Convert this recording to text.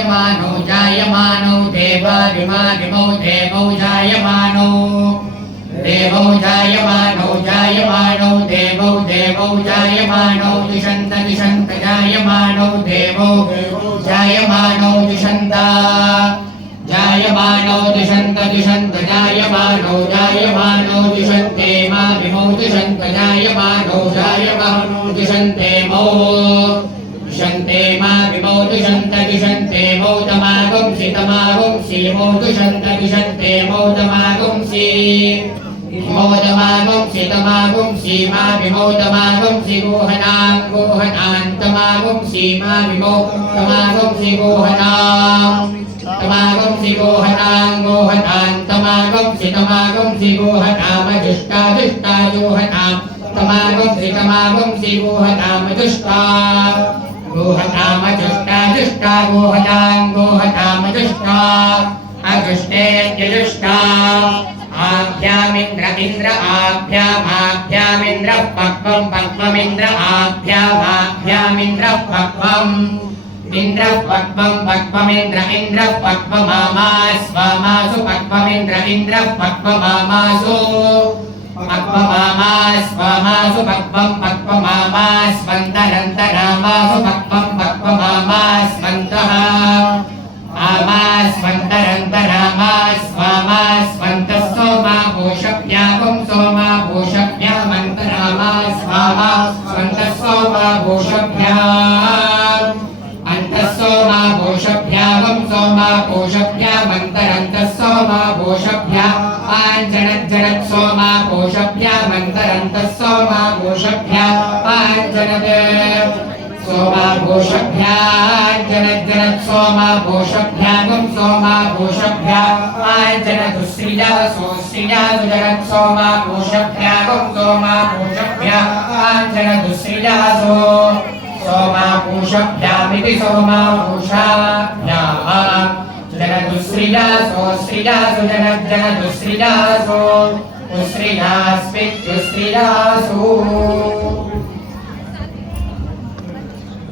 जायमानो देवादिमादिमो देवो जायमानो देवो जायमानो देवो जायमानो दिशन्त जायमानो देवो जायमानो दिशन्त जायमानो दिशन्त जायमानो दिशन्ते मा विमो दिशन्त जायमानो दिशन्ते मो दिशन्ते मा विमो दिशन्ते मो तमागुंसि मो दिशन्ते मो तमागुंसि तमागुंसि मा विमो तमागुंसि गोहनां तमागुंसि मा विमो तमागुंसि गोहनां तमागुंसि गोहनां तमागुंसि गोहनामजुष्टा गोहनां तमागुंसि गोहनामजुष्टा गोहनामजुष्टा गोहनामजुष्टा अजुष्टेऽजुष्टा आभ्यामिन्द्र आभ्यामिन्द्र पक्वमिन्द्र आभ्यामिन्द्र पक्वम् इंद्र पक्वमिन्द्र पक्वमामास्वामासु पक्वमिन्द्र पक्वमामासु पक्वमामास्वामासु पक्वमामास्वन्तरन्तरामासु पक्वमामास्वन्तः आमास्वन्तरन्तरामास्वामास्वन्तः सोमाभूषभ्यागुं सोमाभूषभ्यामन्तरामास्वामास्वन्तः सोमाभूषभ्याम् सोमाभूषभ्यागं सोमाभूषभ्यामन्तरन्तः सोमाभूषभ्या आञ्जनज्जनत् सोमाभूषभ्यामन्तरन्तः सोमाभूषभ्या आञ्जनत् सोमाभूषभ्याञ्जनज्जनत् सोमाभूषभ्यागं सोमाभूषभ्या आञ्जनदुःश्रियासुजनत् सोमाभूषभ्यागं सोमाभूषभ्या आञ्जनदुःश्रियासो सोमाभूषभ्यामिति सोमाभूषाभ्याम् जनदुःश्रियासो श्रियासु जनदुःश्रियासो उश्रियास्मित्युश्रियासु